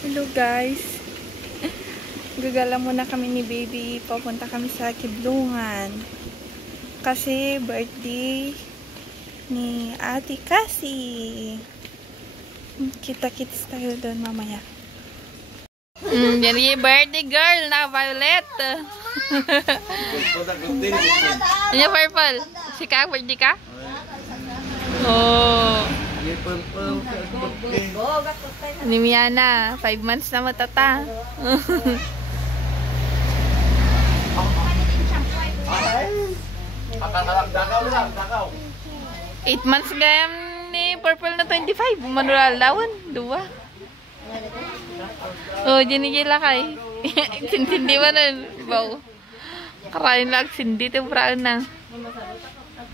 Hello guys. Gagala muna kami ni baby. Papunta kami sa Kidlungan. Kasi birthday ni Ate Cassie. Kita-kits tayo doon mamaya. Yan yung birthday girl na Violet. Yan yung purple. Si ka, birthday ka? Oh. Ni Miana, 5 months na matata. 8 months gayam ni Purple na 25. Manural lawan, 2. Oh, jinigila kay. Sindi man nun. Wow. Karain lang, sindi ito paraan na.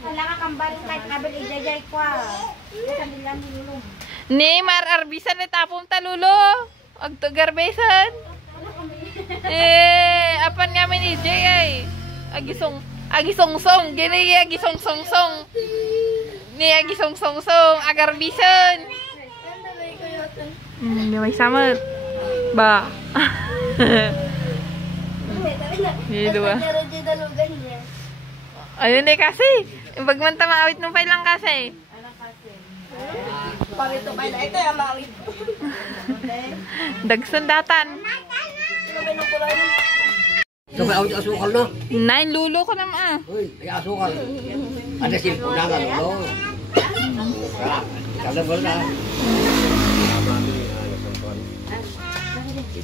Wala ka kambal kahit kabel ijajay kwa. Ni mararbisan na tapong talulo. Agto garbesan. Apan nga min ijay ay. Agisong-song. Gini agisong-song-song. Ni agisong-song-song. Agarbisan. Hindi may samat. Ba. Hindi ba? Ayun eh kasi. Bagman maawit nung pailang kasi. Pagito pa na ito yung maawit. Dagsundatan. So, may awit asukal na. 9 lulo ko naman. Uy, may asukal. Ada silpo na nga, lulo. Kalabal na.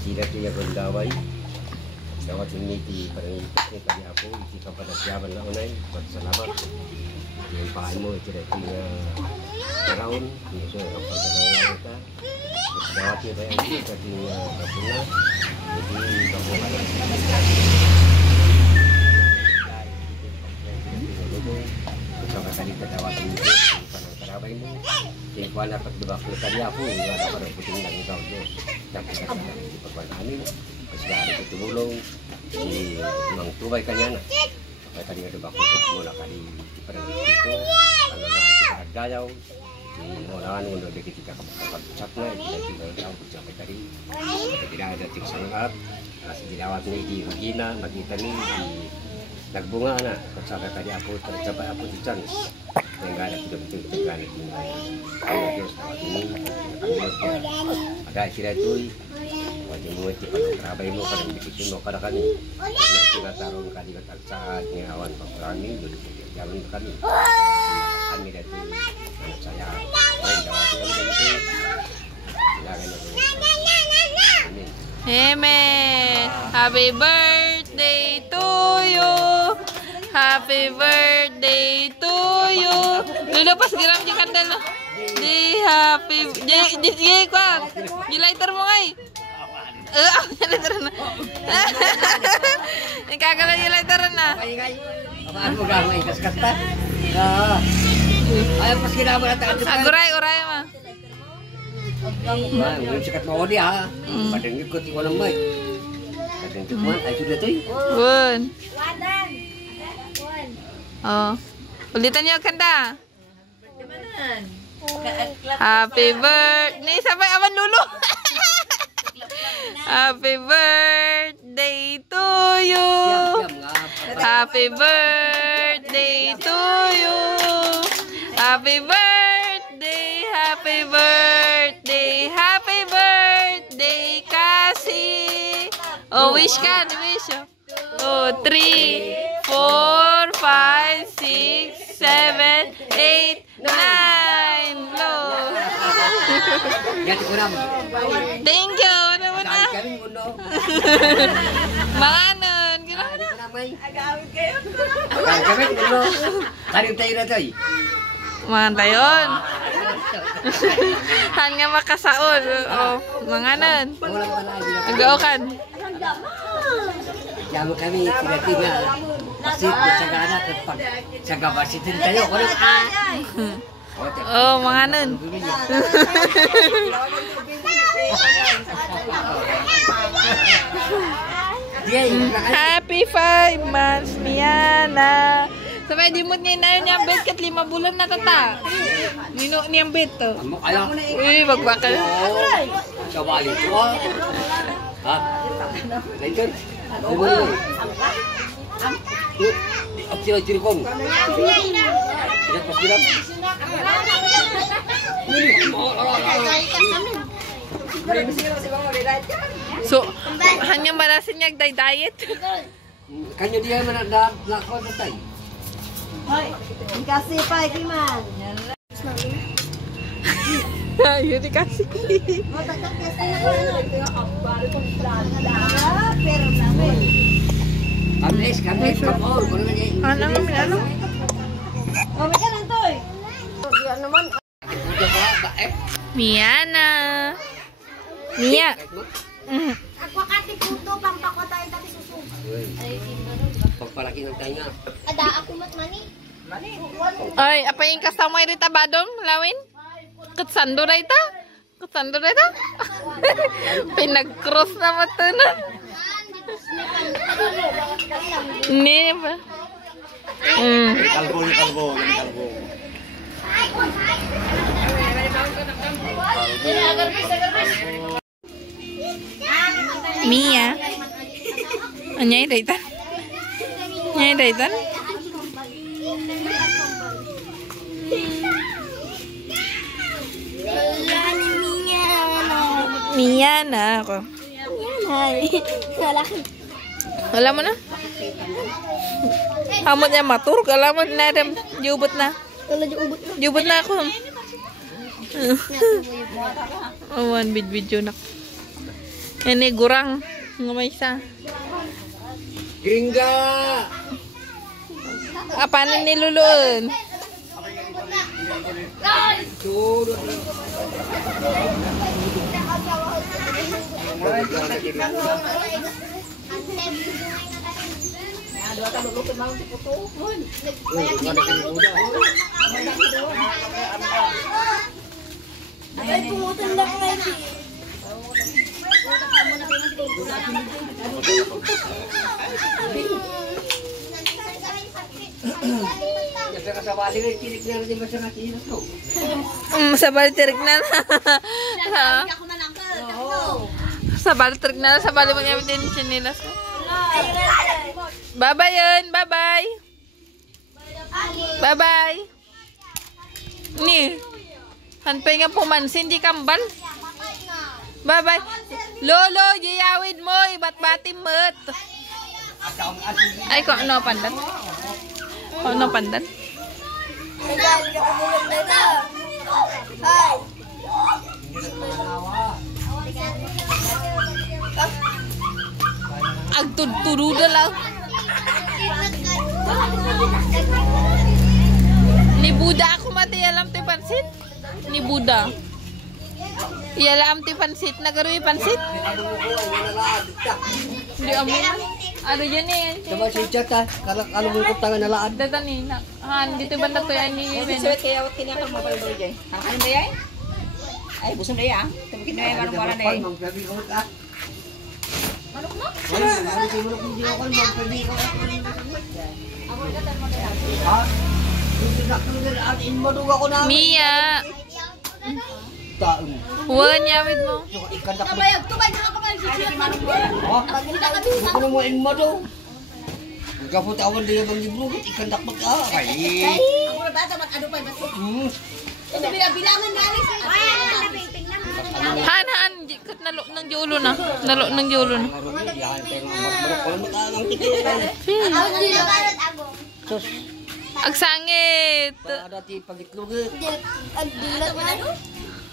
Tidak punya berdawai. Dawat ini di perangkat tadi aku di kepada siapa nak onai berselamat. Yang paimo tidak punya tahun ni so kapal kita. Dawat dia bayar ini tadi kapuna. Jadi kapal sampai tadi kita dawat ini panang kerabat ini. Yang kuala perdebak tadi aku ada pada puting dan kau tu. Dan kita di perbankan ini sudah ada ketulung di Mang Tubay kanya na. Kaya tadi ada bakul mula kali di perangkat itu kalau nanti berdayaw di molaan untuk kita kapal-kapal na kita daw sampai tadi tidak ada ting sangat masih dilawat ni di Ugina makita ni di nagbunga na sampai tadi aku tercapai aku di chance yang ada tidak betul tergantung di Diyos tawat ini ada sila ito'y wajib mo iti pagkatrabay mo karang bikitin mo kada kani nagtinatarong kadi katagsaad ni awan pagkarami jalan kami kami dati anak saya main dapat kami dati silakan ako amin. Amen. Happy birthday to you. Happy birthday to you. Lulu pas giram di kandal lo. Di happy di kwa. Di lighter mo ngay. Ako yung lighter na. Ikagala yung lighter na. Apaan mo gamay kas-kasta? Ayaw pas kinama na takan. Aguray ma. Ngayon sikat mo di ha. Padang ikot ko ng mic. Padang ikot man ay sudah toy. Bun. Wadan. Oh. Ulitan niyo kanta. Happy birthday. Sabay aman lulu. Happy birthday to you. Happy birthday to you. Happy birthday. Happy birthday. Happy birthday Cassie. Oh, wish ka. Wish. Oh, 3, 4, 5, 6, 7, 8, 9. Blow. Thank you. Ano mo na? Manganon. Agawit kayo. Karin tayo na toy. Mangan tayon. Han nga makasaon. Oh, manganon. Agaokan. Jamu kami tiga-tiga masih bersagana tempat sagabasitin tayo ko lang Oh, manganon. Happy 5 months, Miana. Sabay di mo niya na yung bed kat 5 bulan na tata. Nino niyang bed to. Uy, magbakal. Sa balik ko. Ha? Later. Ano? Ang ciri-ciri ko. Tidak pas-tidak. So, hanya malasin niya diet. Kanya dia lakon na tayo. Hoy, kasi pa, Kiman. Yun dikasih. Matakot kasi na pero namin. Kamis, kapol. Ano? Oh, may ka lang, Toy. Yan naman. Miana. Mia. Ako kati puto, pampako tayo dati susug. Pagpalaki ng tainga. Ada ako matmani. Ay, apa yung kasama rita badong lawin? Kutsando rita? Pinag-cross na matunan. Ini ba? Kalbo. Mia. Anyay rita? Mia na ako. Wala mo na? Hamot niya matur. Kala mo na rin. Jubot na. Jubot na ako. Awan, video na. Ini gurang. Nga may isa. Gringga! Apa niluluan? Sabal tirik na. Sabal tirik na. Sabal mo niya din chinilas ko. Bye-bye yun. Bye-bye. Bye-bye. Ni. Hanpay nga pumansin. Di kambal. Bye-bye. Lolo, jiyawid mo. Ibat-batim mat. Ay, kung ano pandan? Kung ano pandan? Agtudtudo lang. Ni Buddha ako mati alam ti pansit. Ni Buddha. Iyalam ti pansit. Nagaroy pansit. Hindi amo. Ano yan eh? Coba si chat ha. Kalau mungkot tangan nalaan. Data ni. Han, dito ba na to yan ni Ben? Suwet kaya wag tinakal mo pala bro jay. Ang ba yan? Ay, busong na yan. Tumikit na yan, parang wala na yan. Manok mo? Wala, manok mo hindi ako magpabi ko. Ha? Mia. Taon. Huwag nyawid mo. Ikandak mo. Kabayag, tubay na kapal. Ha? Ano mo in mo do? Gapot awan dia bang libro, ikandak mo ka. Ay. Ako na bata, ano pa ba? Hmm. Bilangan na alis. Han, kat nalo ng julo na. Nalo ng julo na. Yan pero magmarok ko mo tanang tikit. Ako na nila ako. Sus. Agsangit. Ada ti pagitlog.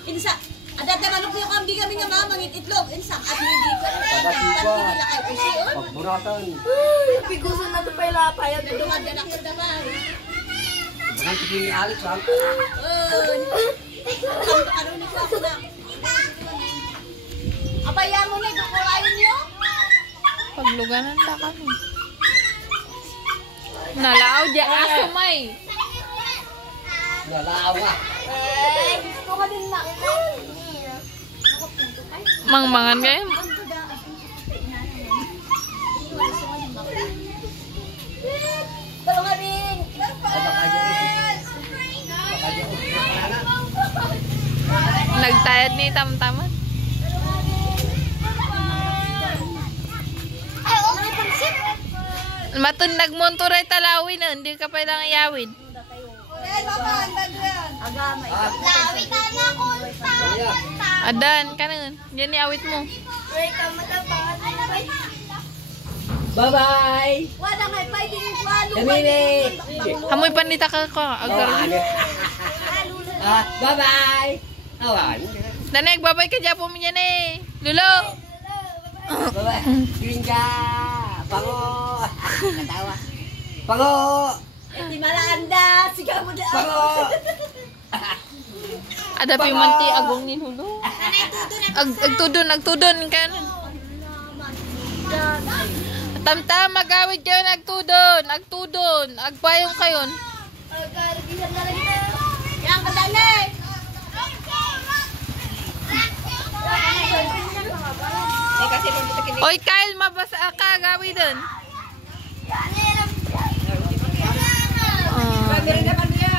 Insa. Ada tayo manok yung kambing kami nga mamangit itlog. Insa. At hindi ko. Ada tiba. Nila kayo kusiyon. Pagburatan. Pigusan na ito pa ilapay. At duman na nakita. Bukan sige ni Alex ha. Ano ni ko ako na. Abayan mo na, kukulayin niyo. Pagluganan ta kami. Nalaaw di aso may. Nalawa. Gusto ka din na. Mangmangan kayo. Pero nga rin. Nagtayad ni Tamtaman. Matundag mo turay talawin na. Hindi ka pa lang iyawid. Agamay. Lawi ka na kung saan. Adan, kanan. Yan iawit mo. Wait, kamatapan. Bye-bye! Wala may pwedeng walo. Kamili! Hamoy pandita ka ko. Agar. Bye-bye! Awan. Danig, babay ka dyan po minyan eh. Lulo! Bye-bye! Gringa! Pango! Katawa! Pango! Di malaanda. Sigaw mo daan. Pango! Ada pimanti agong ni Lulo. Agtudon kan. Tamtam, magawid kayo nagtudon. Agpayong kayon. Yang kadane. Kasi pagbuta Oy, Kyle, mabasa ka. Gawin dun. Merinda kan dia.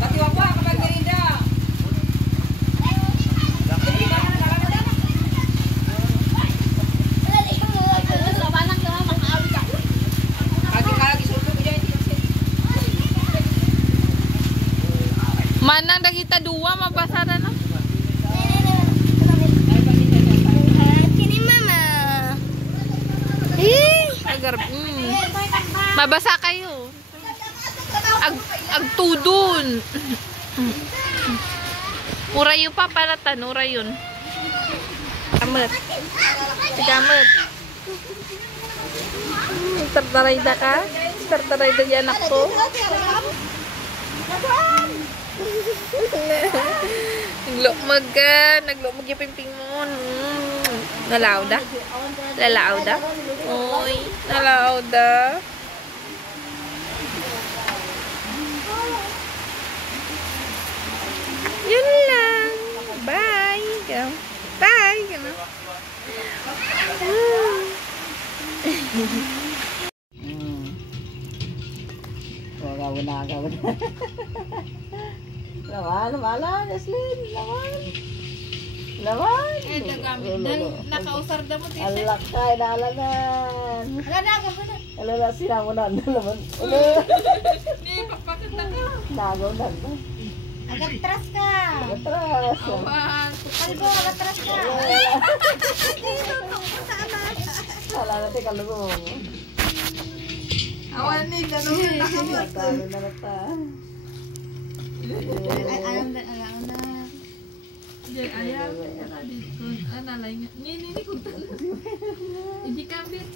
Bati apa kapag merinda? Manang dagita dua mabasa na no? Kini mama. Agar, mabasa kayo. Agtudon. Urayo pa palatan, urayon. Kamet. Tartarayda ka? Tartarayda di anak ko? Naglokmag ka. Naglokmag yung pimping mo. Nalaw da? Lalaaw da? Oy, nalaaw da. Yun lang. Bye. Ganun. Bye. Ganun. Gawin. Lawan, Jaslyn, lawan. Ito gamit. Nakausar da mo dito. Alak ka, inalanan. Alala sila mo na, naman. Hindi, papakita ka. Nagaw na. Agatras ka. Atras. Awan. Kalbo, agatras ka. Wala natin kalugo. Awan ni, ganun na nakamot. Natalo na nata. Alam na. Diyan, ayaw. Saka dito. Nalay nga. Nini ko talaga. Hindi kabit.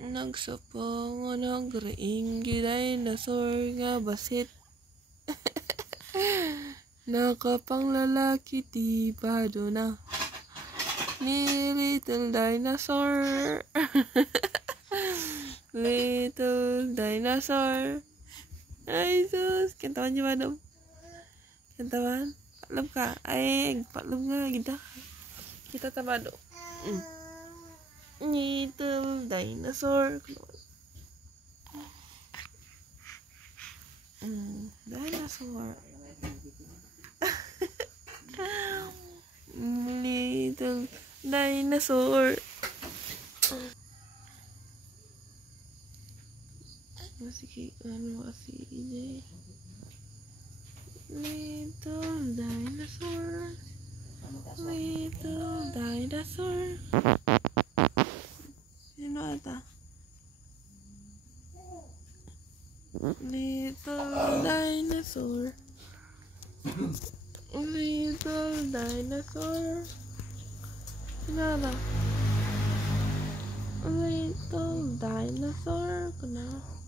Nagsapang o nagreing giday na nga basit. Nakapang lalaki tibado na. Ni Little Dinosaur. Little Dinosaur. Ay, sus. Kantawan niyo, madam. Kantawan. Palam ka. Ay, palam nga. Kita tabado. Little Dinosaur. Dinosaur. Little Dinosaur. Masih masih ini Little Dinosaur. Little Dinosaur. Sino ata? Little Dinosaur. Little Dinosaur. Sino ata? Little Dinosaur. Kenapa?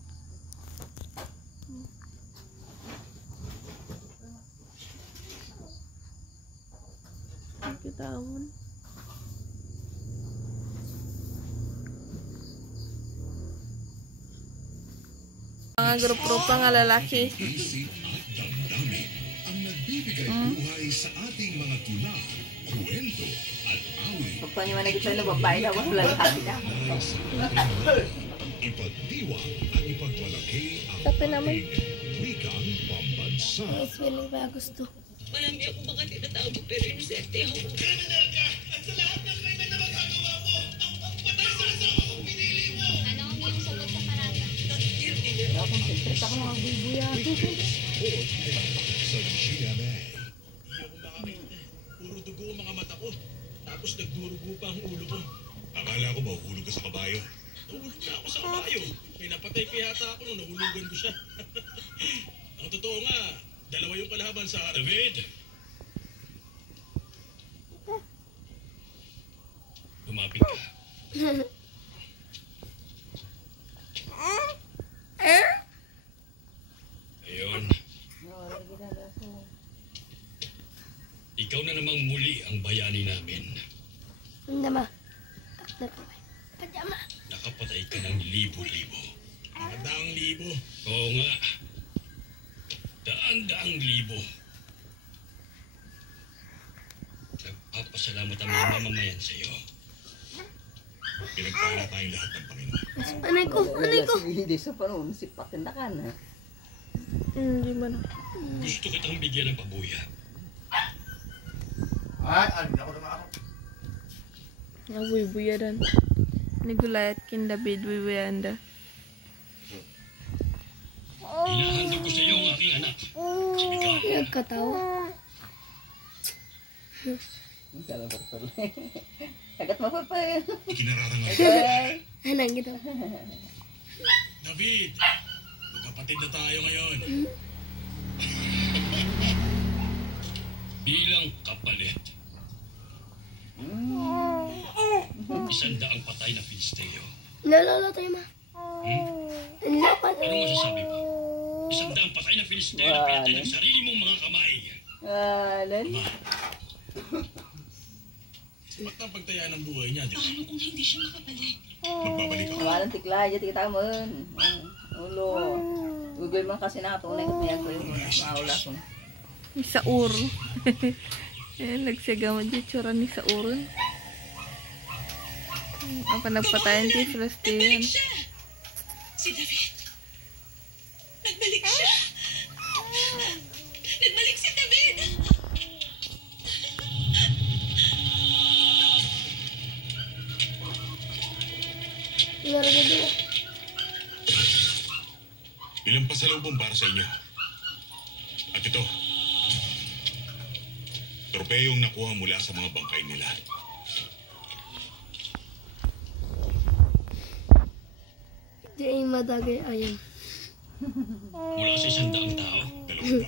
Tahun mga grupo nga lalaki ang nagbibigay buhay sa ating mga tula, kwento at awit. Pagpani man nagita na babae na wala lalaki na. Ipagdiwang at ipagmalaki ang tapi naman wikang pambansa. Feeling ba gusto? Marami ako mga tinatawag pero inosente ako. Concentrate ako ng bubuya. Sa GMA. Hindi ako makakita. Puro dugo ang mga mata ko. Tapos nagdurugo pa ang ulo ko. Akala ko mahuhulog ka sa kabayo. Nahulog na ako sa kabayo. May napatay pa yata ako nung nahulugan ko siya. Ang totoo nga, dalawa yung kalaban sa harap. David! Lumapit ka. Ayun. Ikaw na namang muli ang bayani namin. Hindi ma. Pajama. Nakapatay ka ng libo-libo. Mga daang libo? Oo nga. Daan-daang libo. Nagpapasalamat ang mga mamamayan sa'yo. Pinagpala tayong lahat ng Panginoon. Anay ko. Hindi sa panahon, si patindakan ha. Hindi ba na? Gusto kitang bigyan ng pabuya. Nabubuyadan. Nigulayat kin David, bubuyanda. Hinahandog ko sa iyo ang aking anak. Si Miguel. Nagkatawa. Dalang doktor. Agad mapapay. Ikinararangal. Anang gito. David! Magkapatid na tayo ngayon. Bilang kapalit. 100 patay na Filisteo. Nalala tayo ma. Lapan. Ano masasabi mo? 100 patay na Filisteo na pinatay ng sarili mong mga kamay. Alan. Ma. Ba't ang pagtaya ng buhay niya, di ba? Paano kung hindi siya makabalik? Magbabalik ako. Walang tikla, dyan kita man. Ulo. Google man kasi natunay ko niya ko yung maula ko. Ni Saur. Nagsigaw di tsura ni Saur. Apa nagpatayan ti Filistian. Si David. Nagbalik siya. Nagbalik si David. Meron na dito. Ilang pasalubong para sa inyo. At ito, tropeyong nakuha mula sa mga bangkay nila. Di ay madagay ayam. Mula sa 100 tao, 200.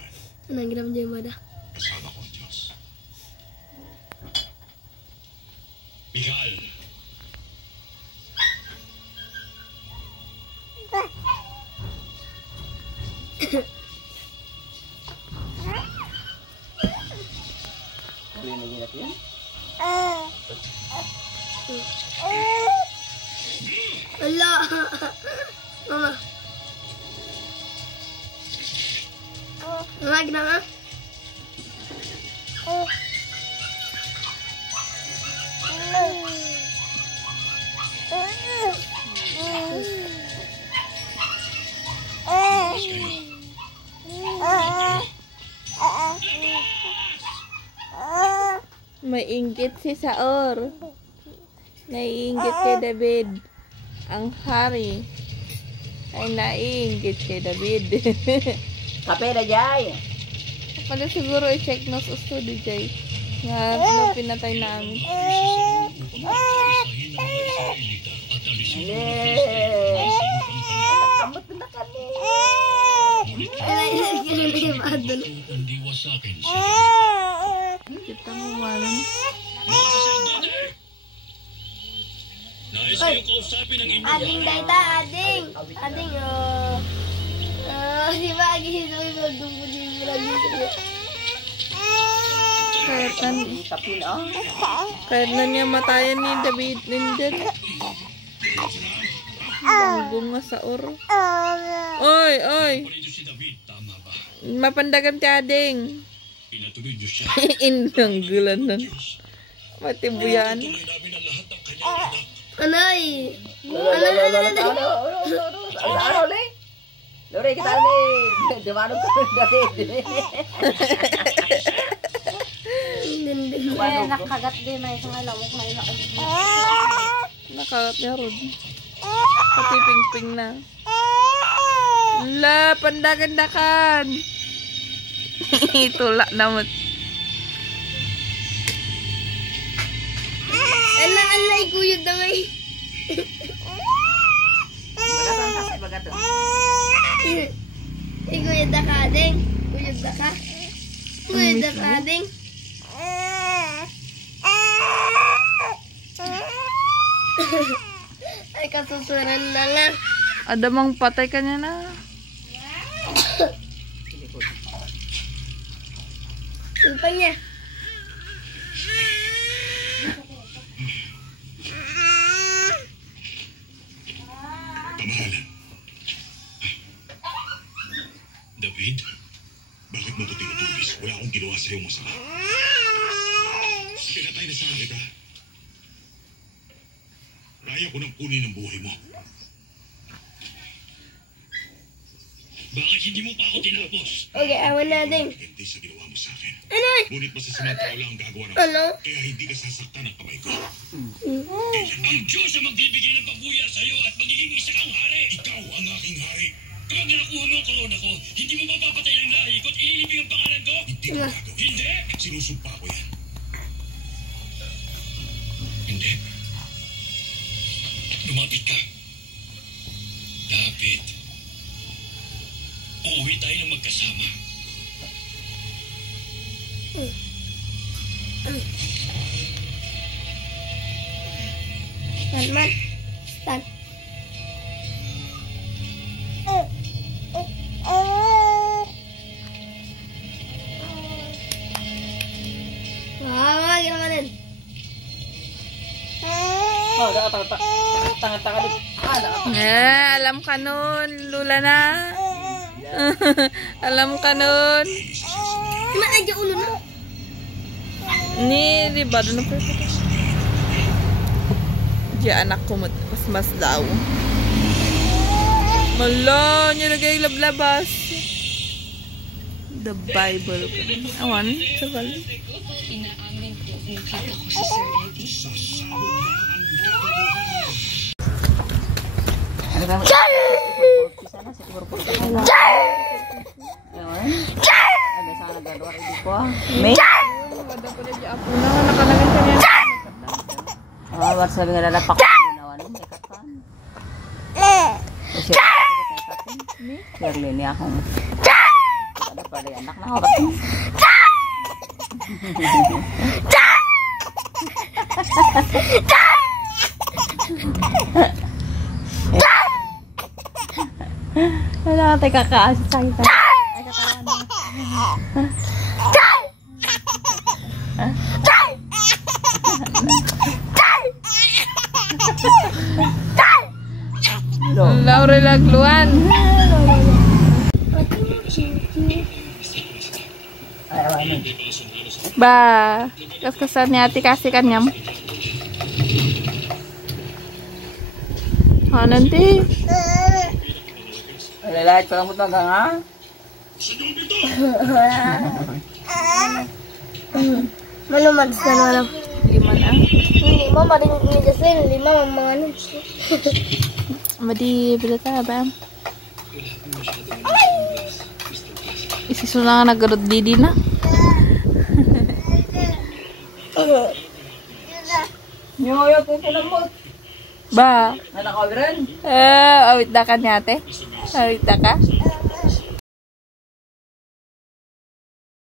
Anang ginam di mada. Kasama ko ang Diyos. Miguel, Kuya na ginap yan. Ala. Mama. Mama ginama. labas kayo. May inggit si Saur. Naiinggit kay David. Ang hari ay naiinggit kay David. Kape na jay. Pala siguro i-check nos usto di Jay. Nga pinatay namin. Isahin ang mga Israelita at alisin ang mga Filisteo. Kamot na kami. Ay, ginam adol. Ang diwa sa akin, si Kita mo malam. Mga saserdote! Nais kayong kausapin ang inyong Ading hari. dayta, ading. Ading, di ba agihin mo yung magdungkod yung lagi sa'yo? Kahit na niya matayan ni David Linden. Bunga sa oro. Oy, oy. Palito si David, tama ba? Mapandagan ti ading. Pinatuloy Diyos siya. Indang gulan nun. Matibuyan. Tuloy namin ang lahat ng kanyang anak. Anay! Lore kita ni demano ko David. Nakagat din na isang alamok na ina. Nakagat niya ron. Pati ping-ping na. Ala, pandagan-dakan. Itulak naman. Ala, ikuyod na may. Bagatan kasi, bagatan. Ikuyod na ka, ding. Ikuyod na ka. Ikuyod na ka, ding. Ay, kasusuran na nga. Adamang patay ka niya na. Sulpa niya. Kamahalan. David, bakit mo ko tinutubis? Wala akong ginawa sa'yo masama. Pinatay na sana kita. Kaya ko nang kunin ang buhay mo. Bakit hindi mo pa ako tinapos? Okay, awan na, ding. Hindi sa ginawa mo sa akin. Ano? Ngunit masasamang tao lang ang gagawa ng Ano? kaya hindi ka sasaktan ng kamay ko. Ang Diyos ang magbibigay ng pagbuya sa'yo at magiging isa kang hari. Ikaw ang aking hari. Kapag nakuha mo ang korona ko, hindi mo mapapatay ang lahi ko at ililibing ang pangalan ko? Hindi ko gagawin. Hindi! Sinusumpa ko yan. Hindi. Lumapit ka. Lapit. Uuwi tayo ng magkasama. Stand, man. Stand. Ginawa din. Oh, tanga-tanga din. Alam ka nun, Lula na. Alam ka nun. Kena aja ulo na. Ni, di ba? Doon na di anak ko mas daw. Mala, niya lagay lablabas. The Bible. Awan, sabal. Inaamin ko nakita ko si Sir Eddie. Ano ba? Sana sa siguro po. Ayun. Ano sana gagawa rin ko? May? Wala ko na di apo na. Nakalagay ka niya. Ba't sabi nga lalapak ko ginawa nun? Ikatan. Kasi Shirley niya akong ada pala yung anak na ako. Wala ka tayo kakaasit sa kita. Ay, katawa na. Laura Lagluan. Ba, kas-kasan ni ate kasi kanyam. Nanti. Lalait pa lang mo ito hanggang ha? Malumads na naman. Lima na. Hindi mo, maring ini kasi 5 mga ano. Madi, bilata ba? Isiso na nga nagarod didi na. Nyoyo po po lang mo. Ba? Nanakaw rin. Awit da ka niya, ate? Awit da ka?